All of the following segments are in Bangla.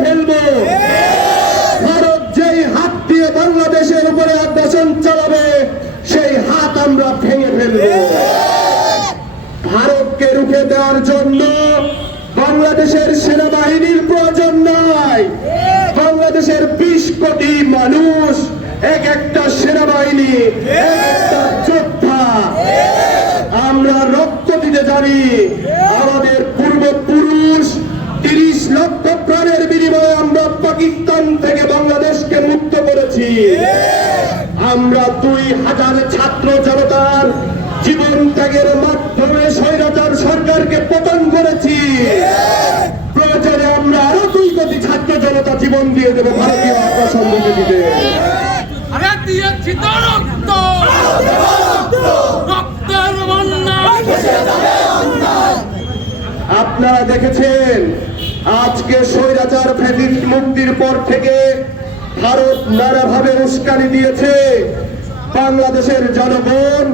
ফেলবো। ভারত যেই হাত দিয়ে বাংলাদেশের উপরে আগ্রাসন চালাবে সেই হাত আমরা ভেঙে ফেলবো। ভারতকে রুখে দেওয়ার জন্য বাংলাদেশের সেনাবাহিনীর প্রয়োজন নাই। বাংলাদেশের 20 কোটি মানুষ, এক একটা সেনাবাহিনী, এক একটা যোদ্ধা। আমরা রক্ত দিতে জানি। আমাদের পূর্বপুরুষ 30 লক্ষ প্রাণের বিনিময়ে আমরা পাকিস্তান থেকে বাংলাদেশকে মুক্ত করেছি। আমরা 2000 ছাত্র জনতার জীবন ত্যাগের মাধ্যমে স্বৈরাচার সরকারকে পতন করেছি। প্রয়োজনে আমরা আরো 2 কোটি ছাত্র জনতা জীবন দিয়ে দেবো ভারতীয় আগ্রাসন রুখে দিতে। আপনারা দেখেছেন আজকে স্বৈরাচার ফ্যাসিস্ট মুক্তির পর থেকে ভারত নানাভাবে উস্কানি দিয়েছে। বাংলাদেশের জনগণ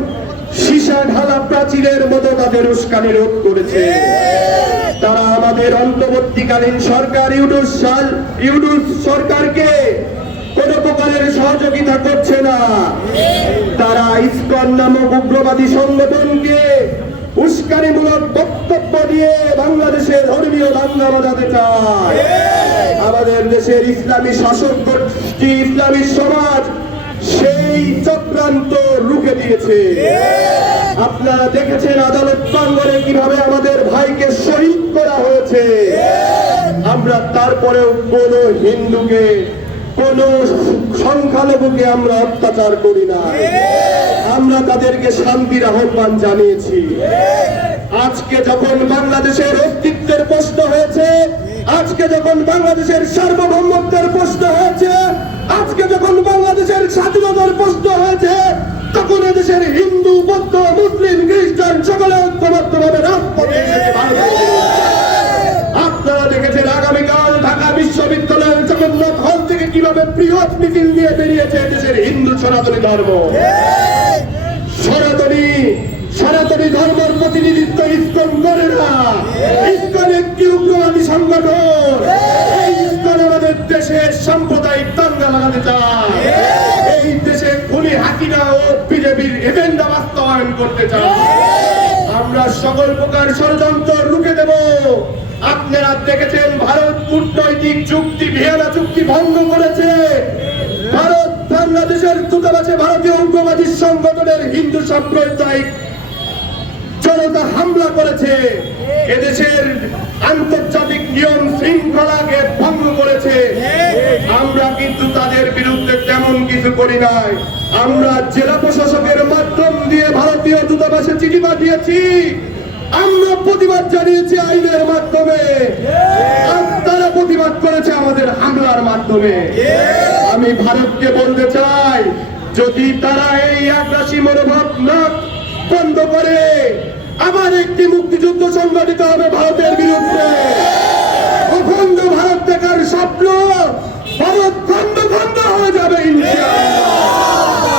সীসা ঢালা প্রাচীরের মতো তাদের উস্কানি রোধ করেছে। তারা আমাদের অন্তর্বর্তীকালীন সরকার ইউনূস সরকারকে কোন প্রকারের সহযোগিতা করছে না। তারা ইসকন নামক উগ্রবাদী সংগঠনকে উস্কানিমূলক বক্তব্য দিয়ে বাংলাদেশের ধর্মীয় দাঙ্গা বাজাতে চায়। আমাদের দেশের ইসলামী শাসক গোষ্ঠী, ইসলামী সমাজ সেই চক্রান্ত রুখে দিয়েছে। আপনারা দেখেছেন আদালত প্রাঙ্গণে কিভাবে আমাদের ভাইকে শহীদ করা হয়েছে। আমরা তারপরেও কোন হিন্দুকে, কোন সংখ্যালঘুকে আমরা অত্যাচার করি না। আমরা তাদেরকে শান্তির আহ্বান জানিয়েছি। আজকে যখন বাংলাদেশের অস্তিত্বের প্রশ্ন হয়েছে, আজকে যখন বাংলাদেশের সার্বভৌমত্বের প্রশ্ন হয়েছে, আজকে যখন বাংলাদেশের স্বাধীনতার প্রশ্ন হয়েছে, তখন এদেশের হিন্দু, বৌদ্ধ, মুসলিম, খ্রিস্টান সকলে ঐক্যবদ্ধভাবে রাজপথে এসেছে। আপনারা দেখেছেন আগামীকাল ঢাকা বিশ্ববিদ্যালয়ের জগন্নাথ হল থেকে কিভাবে বৃহৎ মিছিল নিয়ে বেরিয়েছে দেশের হিন্দু সনাতনী ধর্ম। সনাতনী ধর্মের প্রতিনিধিত্ব ইসকন করে না। ইসকন একটি উগ্রবাদী সংগঠন। এই ইসকন আমাদের দেশে সাম্প্রদায়িক দাঙ্গা লাগাতে চায়। এই দেশে খুনি হাসিনা ও বিজেপির এজেন্ডা বাস্তবায়ন করতে চায়। আমরা সকল প্রকার ষড়যন্ত্র রুখে দেব। আপনারা দেখেছেন ভারত কূটনৈতিক চুক্তি, ভিয়েনা চুক্তি ভঙ্গ করেছে। ভারত বাংলাদেশের দূতাবাসে ভারতীয় উগ্রবাদী সংগঠনের হিন্দু সাম্প্রদায়িক জনতা হামলা করেছে। এদেশের আন্তর্জাতিক নিয়ম শৃঙ্খলাকে ভঙ্গ করেছে। আমরা কিন্তু তাদের বিরুদ্ধে তেমন কিছু করি নাই। আমরা জেলা প্রশাসকের মাধ্যম দিয়ে ভারতীয় দূতাবাসে চিঠি পাঠিয়েছি। আমরা প্রতিবাদ জানিয়েছি আইনের মাধ্যমে। তারা প্রতিবাদ করেছে আমাদের হামলার মাধ্যমে। আমি ভারতকে বলতে চাই, যদি তারা এই আগ্রাসী মনোভাব না বন্ধ করে, আবার একটি মুক্তিযুদ্ধ সংগঠিত হবে ভারতের বিরুদ্ধে। অখণ্ড ভারত দেখার স্বপ্ন, ভারত খণ্ড খণ্ড হয়ে যাবে ইনশাআল্লাহ।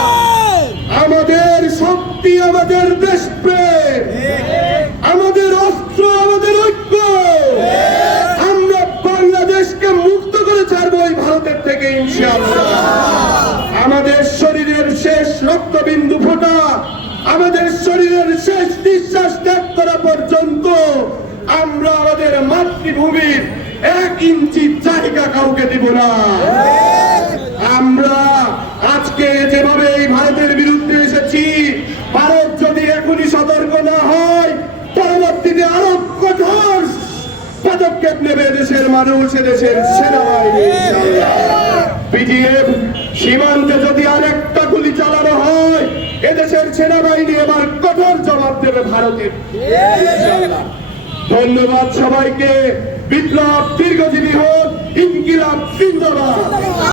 আমাদের শক্তি, আমাদের দেশপ্রেম, আমাদের অস্ত্র, আমাদের ঐক্য। আমরা বাংলাদেশকে মুক্ত করে ছাড়বো এই ভারতের থেকে ইনশাআল্লাহ। আমাদের শরীরের শেষ রক্তবিন্দু ফোটা, আমাদের শরীরের শেষ নিঃশ্বাস ত্যাগ করা পর্যন্ত আমরা আমাদের মাতৃভূমির 1 ইঞ্চি জায়গা কাউকে দিব না। আমরা আজকে যেভাবে এই ভারতের বিরুদ্ধে এসেছি, ভারত যদি এখনই সতর্ক না হয়, পরবর্তীতে আরো কঠোর পদক্ষেপ নেবে দেশের মানুষ, দেশের সেনাবাহিনী। বিজিএফ সীমান্তে যদি আরেকটা গুলি চালানো হয়, এদেশের সেনাবাহিনী এবার কঠোর জবাব দেবে ভারতের। ধন্যবাদ সবাইকে। বিপ্লব দীর্ঘজীবী হোক। ইনকিলাব জিন্দাবাদ।